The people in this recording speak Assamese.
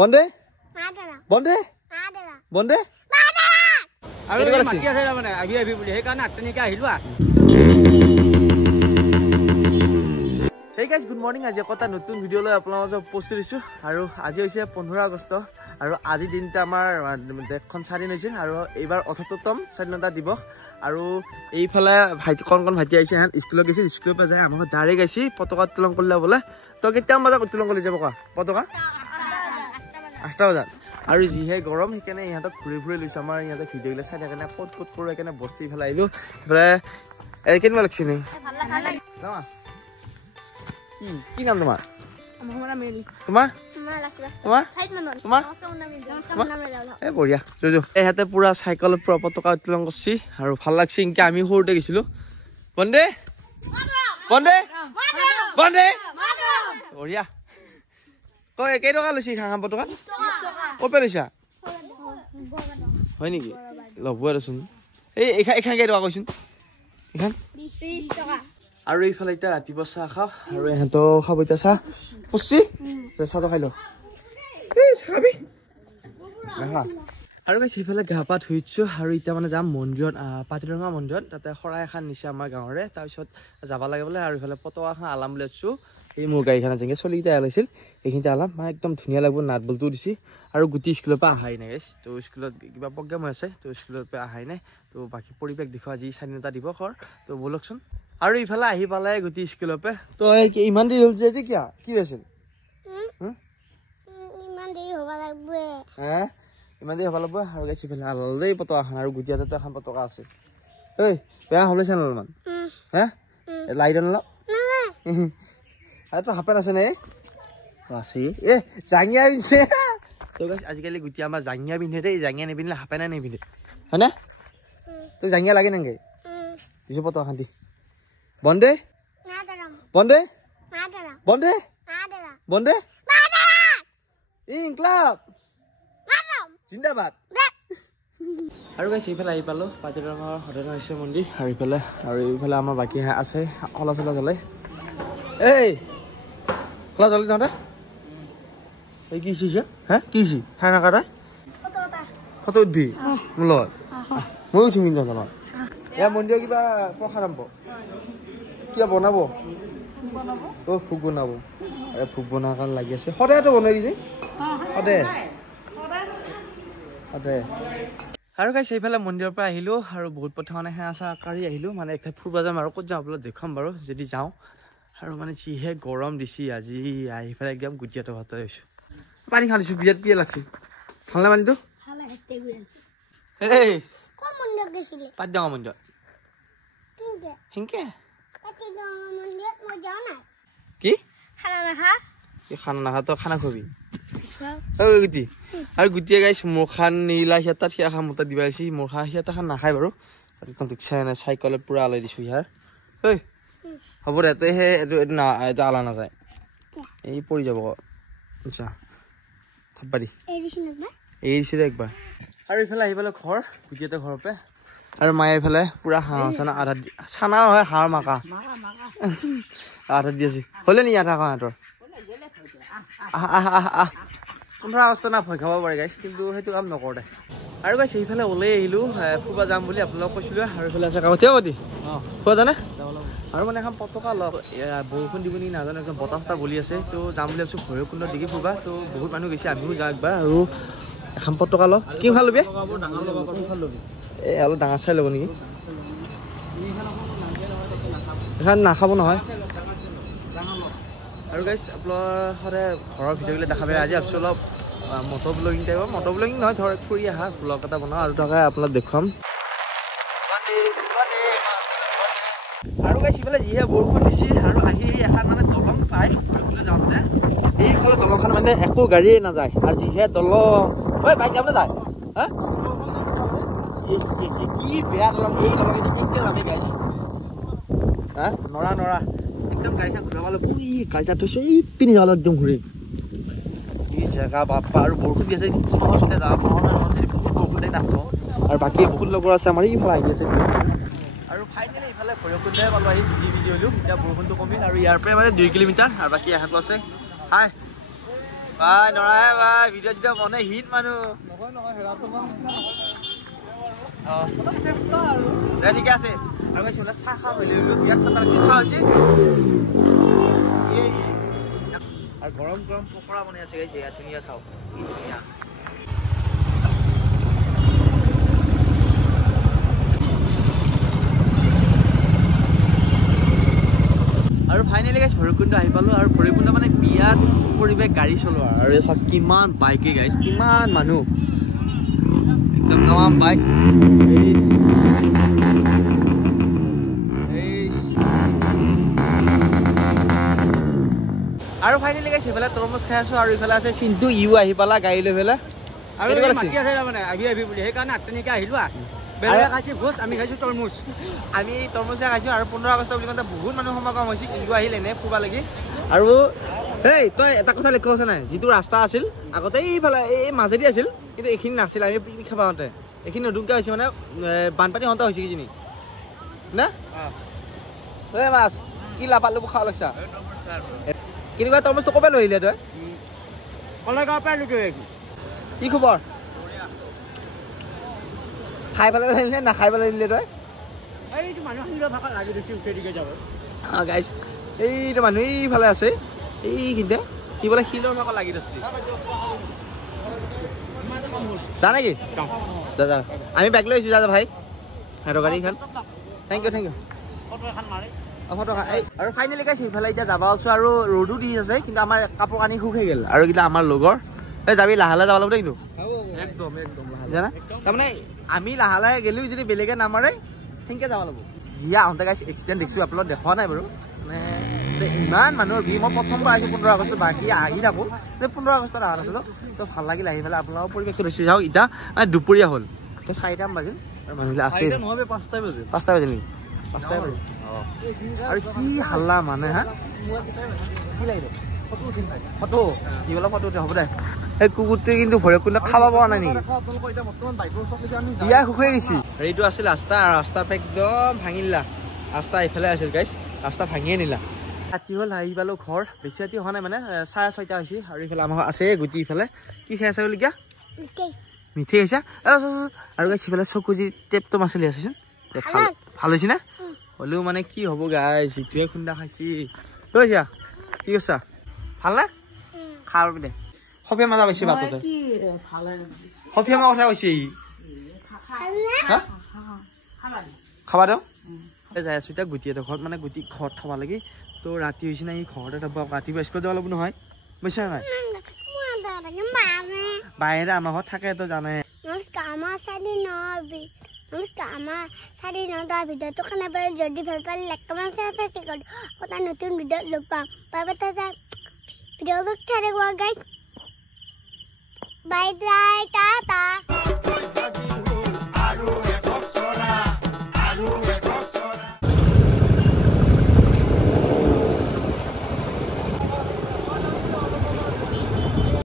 বন্দে বন্দে বন্দে আৰু মাটি আছে মানে আহি বুলি সেইকাৰণে আটনিকে আহিলো Hey guys, good morning. আজি এটা নতুন ভিডিও লৈ আপোনালোকৰ মাজত উপস্থিত হৈছো আৰু আজি হৈছে 15 আগষ্ট আৰু আজি দিনটা আমাৰ দেশখন স্বাধীন হৈছিল আৰু এইবাৰ 78তম স্বাধীনতা দিৱস আৰু এইফালে ভাইটি কোন ভাইটি আহিছে হাত স্কুলত গৈছে স্কুলৰ পৰা যায় আমাৰ ডাইৰেক্ট আহিছে পতাকা উত্তোলন কৰিলে বোলে তো কেতিয়া বজাত উত্তোলন কৰি যাব কা পতাকা 8টা বজাত আৰু যিহে গৰম সেইকাৰণে ইহঁতক ঘূৰি ঘূৰি লৈছে আমাৰ ইহঁতে ভিডিঅ' গিলা চাই কাৰণে ক'ত কৰি কাৰণে বস্তি ফেলে আহিলো এফালে কেনেকুৱা লাগছে নি ভাল লাগে কি নাম তোমাৰ মোহাম্মদ আমিৰ তোমাৰ তোমাৰ তোমাৰ এ বঢ়িয়া জোজো এহাতে পুৰা সাইকেলত পুৰা পতাকা উত্তোলন কৰিছি আৰু ভাল লাগছে ইনকে আমি সৰুতে গৈছিলো বন্দে বন্দে বন্দে বঢ়িয়া কই কেই টকা লৈছি খাং পতাকা 20 টকা কপে লৈছা হয় নেকি লবই ৰচোন এই এখান কেই টকা কৈছিন এখান 20 টকা আৰু এইফালে এতিয়া ৰাতিপুৱা চাহ খাওঁ আৰু এহেঁতো খাব এতিয়া চাহ পুচি চাহটো খাই ল চাবি আৰু গাইছ সেইফালে গা পা ধুইছো আৰু এতিয়া মানে যাম মন্দিৰত পাতিৰঙা মন্দিৰত তাতে শৰাই এখন নিছে আমাৰ গাঁৱৰে তাৰপিছত যাব লাগে বোলে আৰু এইফালে পতাকা এখন আলাম বুলি আছো এই মোৰ গাড়ীখনত যেনেকৈ চলিকেইটা আলাইছিল এইখিনিতে আলাম মানে একদম ধুনীয়া লাগিব নাট বলটো দিছে আৰু গোটেই স্কুলৰ পৰা অহাই নাই গাইছ তো স্কুলত কিবা প্ৰগ্ৰাম হৈ আছে তো স্কুলৰ পৰা অহাই নাই তো বাকী পৰিৱেশ দেখুৱা আজি স্বাধীনতা দিৱসৰ তো বলকচোন আৰু ইফালে আহি পালে গুটি স্কুলৰ পৰা তো ইমান দেৰি হ'ল যে কিয়া কি হৈছিল ইমান দেৰি হ'ব লাগিব হে ইমান দেৰি হ'ব লাগিব আৰু গাইছ ইফালে আলালেই পতাকাখন আৰু গুটিয়াতে এখন পতাকা আছে ঐ বেয়া হ'লেছে ন অলপমান হে লাইট আনল আৰু তো হাপেন আছে নে আছে এ জাঙিয়া পিন্ধছে তো গাইছ আজিকালি গুটি আমাৰ জাঙিয়া পিন্ধে দেই জাঙিয়া নিপিন্ধিলে হাপেনা নিপিন্ধে হয়নে তোক জাঙিয়া লাগে নেকি দিছো পতাকাখন দি বন্দে বন্দে বন্দে বন্দে ইনকলাব জিন্দাবাদ আৰু গাইছ এইফালে আহি পালো পাতিৰঙাৰ সদনেশ্বৰ মন্দিৰ আৰু এইফালে আমাৰ বাকী আছে অলপ চলপ জ্বলে এই খোলা জ্বলি তহঁতে এই কি চিছে হা কি চি খাই নাকা তই ফটো উঠবি মোৰ লগত মই উঠিম কিন্তু তলত এয়া মন্দিৰৰ কিবা প্ৰসাদ আৰম্ভ কিবা বনাব অ ভোগ বনাব ভোগ বনোৱাৰ কাৰণে লাগি আছে সদায়তো বনাই দিবি সদায় সদায় আৰু গাইছ এইফালে মন্দিৰৰ পৰা আহিলো আৰু বহুত প্ৰথমে সেৱা চেৱা কৰি আহিলো মানে এক ঠাইত ফুৰিব যাম আৰু ক'ত যাওঁ বোলে দেখুৱাম বাৰু যদি যাওঁ আৰু মানে যিহে গৰম দিছি আজি আহি পেলাই একদম গুটিয়াটো ভাত হৈছো পানী খাই দিছো বিয়াত পিয়া লাগছে ভাল নে পানীটো এই পাতিৰঙা মন্দিৰত কি খানা নাখা তই খানা খুৱাবি গুটি আৰু গুটিয়ে গাইছ মোৰ খান নীলা সিহঁতাত সিয়া খান মোটা দিবা আহিছে মোৰ খা সিহঁতা খান নাখায় বাৰু চাই নাই চাইকেলত পুৰা আলাই দিছো ইয়াৰ ঐ হ'ব দে তই সেই এইটো আলা নাযায় এই পৰি যাব আচ্ছা থাপবাৰী এৰিছিলো একবাৰ আৰু এইফালে আহি পেলাই ঘৰ গুটিয়াতে ঘৰৰ পৰা আৰু মায়ে এইফালে পুৰা হাঁহ চানা আধা চানা হয় হাঁহৰ মাকা আধা দি আছে হ'লে নি আধা সিহঁতৰ 15 আগষ্ট না ভয় খাব পাৰে গাইছ কিন্তু সেইটো কাম নকৰে আৰু গাইছ এইফালে ওলাই আহিলো ফুৰিব যাম বুলি আপোনালোকক কৈছিলো আৰু এইফালে আছে কাকতীয়া গতি ফুৰিব জানে আৰু মানে এখন পতাকা বৰষুণ দিব নেকি নাজানো একদম বতাহ চতাহ বলি আছে তো যাম বুলি ভাবিছো ভৈৰৱকুণ্ডৰ দিগি ফুৰিবা তো বহুত মানুহ গৈছে আমিও যাওঁ একবাৰ আৰু এখন পতাকা ল কি ভাল ল'বি এই অলপ ডাঙৰ চাই ল'ব নেকি এখন নাখাব নহয় আৰু গাইছ আপোনাৰ সদায় ঘৰৰ ভিডিঅ'বিলাক দেখা পাই আজি ভাবিছোঁ অলপ মটৰ ব্লগিং টাইপৰ মটৰ ব্লগিং নহয় ধৰক ফুৰি আহা ব্লগ এটা বনাওঁ আৰু তাকে আপোনাক দেখুৱাম আৰু গাইছ ইফালে যিহে বৰষুণ দিছে আৰু আহি এখন মানে দলং পায় যাওঁতে এইফালে দলংখন মানে একো গাড়ীয়ে নাযায় আৰু যিহে দলং ঐ বাইক যাব নাযায় হা কি বেয়া দলং এই দলং কেনেকৈ যাবি গাইছ হা নৰা একদম গাড়ীখন ঘূৰাব লাগিব গাড়ীটা থৈছো এই পিনি যাব একদম ঘূৰি জেগা বাপা আৰু বৰষুণ দি আছে সহজতে যাব বহুত বৰষুণ দিয়ে নাপাওঁ আৰু বাকী বহুত লগৰ আছে আমাৰ ইফালে আহি আছে আৰু ফাইনেলি ইফালে ভৈৰৱকুণ্ডে পালোঁ আহি ভিডিঅ'টো এতিয়া বৰষুণটো কমিল আৰু ইয়াৰ পৰাই মানে 2 কিলোমিটাৰ আৰু বাকী এহাটো আছে হাই ভাই নৰাই ভাই ভিডিঅ' চিডিঅ' বনাই হিট মানুহ ঠিকে আছে আৰু চাহ খাওঁ বিৰাট ঠাণ্ডা লাগছে চাহ হৈছে আৰু গৰম গৰম পকৰা বনাই আছে ধুনীয়া চাওঁ ধুনীয়া আৰু ফাইনেলি গাইছ ভৈৰৱকুণ্ড আহি পালোঁ আৰু ভৈৰৱকুণ্ড মানে বিৰাট পৰিৱেশ গাড়ী চলোৱা আৰু চাওক কিমান বাইকে গাইছ কিমান মানুহ একদম তামাম বাইক আৰু ফাইনেলি গাইছ এইফালে তৰমুজ খাই আছো আৰু ইফালে আছে চিন্তু ইউ আহি পালা গাড়ী লৈ পেলাই আৰু মাতি আছে মানে আহি বুলি সেইকাৰণে 8টালৈকে আহিলো বেলেগ খাইছে ভোজ আমি খাইছো তৰমুজ আমি তৰমুজে খাইছো আৰু 15 আগষ্ট বুলি কওঁতে বহুত মানুহ সমাগম হৈছে ইউ আহিল এনে ফুবা লাগি আৰু এই তই এটা কথা লক্ষ্য কৰিছ নাই যিটো ৰাস্তা আছিল আগতে এইফালে এই মাজেদি আছিল কিন্তু এইখিনি নাছিল আমি পিকনিক খাব আহোঁতে এইখিনি নতুনকৈ হৈছে মানে বানপানী হওঁতে হৈছে কিজানি না এই মাছ কি লাপালো খাব লাগছা কেনেকুৱা তৰমুজটো ক'ৰপৰা লৈ আহিলে তই কলেগাঁৱৰ পৰা লৈ আহিছো কি খবৰ খাই পেলাই আহিলে নাখাই পেলাই দিলে তই এইটো মানুহ ভাষা লাগি দিছে উঠেদিকে যাব গাইছ এইটো মানুহ এইফালে আছে এইখিনিতে সি বোলে শিলৰ লগত লাগি আছে যা নেকি যা আমি বাইক লৈ আহিছোঁ যা ভাই সিহঁতৰ গাড়ীখন থেংক ইউ আৰু ফাইনেলি গাইছ সেইফালে এতিয়া যাব আছো আৰু ৰ'দো দি আছে কিন্তু আমাৰ কাপোৰ কানি শুকাই গ'ল আৰু কিটা আমাৰ লগৰ এই যাবি লাহে লাহে যাব লাগিব কিন্তু একদম জানা তাৰমানে আমি লাহে লাহে গ'লেও যদি বেলেগে নামাৰে সেনেকৈ যাব লাগিব জিয়া আহোঁতে গাইছ এক্সিডেণ্ট দেখিছোঁ আপোনালোক দেখা নাই বাৰু মানে ইমান মানুহৰ ভিৰ মই প্ৰথমবাৰ আহিছোঁ 15 আগষ্ট বাকী আহি থাকোঁ 15 আগষ্টত অহা নাছিলোঁ তো ভাল লাগিল আহি পেলাই আপোনালোকৰ পৰিৱেশটো দেখিছোঁ যাওক এতিয়া দুপৰীয়া হ'ল এতিয়া 4টামান বাজিল আৰু মানুহবিলাক আছে 5টা বাজিল নেকি 5টাই বাজিল আৰু কি হাল্লা মানে হা কি লাগিলে ফটো কি বোলে ফটো হ'ব দে এই কুকুৰটোৱে কিন্তু ভৈৰৱকুণ্ড খাব পৰা নাই নেকি বিয়া শুকাই গৈছে এইটো আছিল ৰাস্তা আৰু ৰাস্তা একদম ভাঙিলা ৰাস্তা এইফালে আছিল গাইছ ৰাস্তা ভাঙিয়ে নিলা ৰাতি হ'ল আহি পালোঁ ঘৰ বেছি ৰাতি হোৱা নাই মানে 6:30 হৈছে আৰু এইফালে আমাৰ আছে গুটি ইফালে কি খাই আছে বুলিকা মিঠেই খাইছা আৰু গাইছ সিফালে চকুজি টেপটো মাছলি আছেচোন ভাল হৈছে না হ'লেও মানে কি হ'ব গাইছ যিটোৱে খুন্দা খাইছি কৈছা কি কৈছা ভাল না খাৰ দে সফিয়া মাজা পাইছে বাটতে সফিয়া মা কথা কৈছে খাবা দিওঁ যাই আছো এতিয়া গুটি এটা ঘৰত মানে গুটি ঘৰত থবা লাগি তো ৰাতি হৈছে না ঘৰতে থব ৰাতিপুৱা স্কুলত যাব লাগিব নহয় বুজিছা নাই বাহিৰে আমাৰ ঘৰত থাকে তো জানে ভিডিঅ'টো খানা পালে যদি ভাল পালে লাইক কমেণ্ট শ্বেয়াৰ কৰি কথা নতুন ভিডিঅ' লগ পাম ভিডিঅ'টো চাই থাকিব গাইছ বাই বাই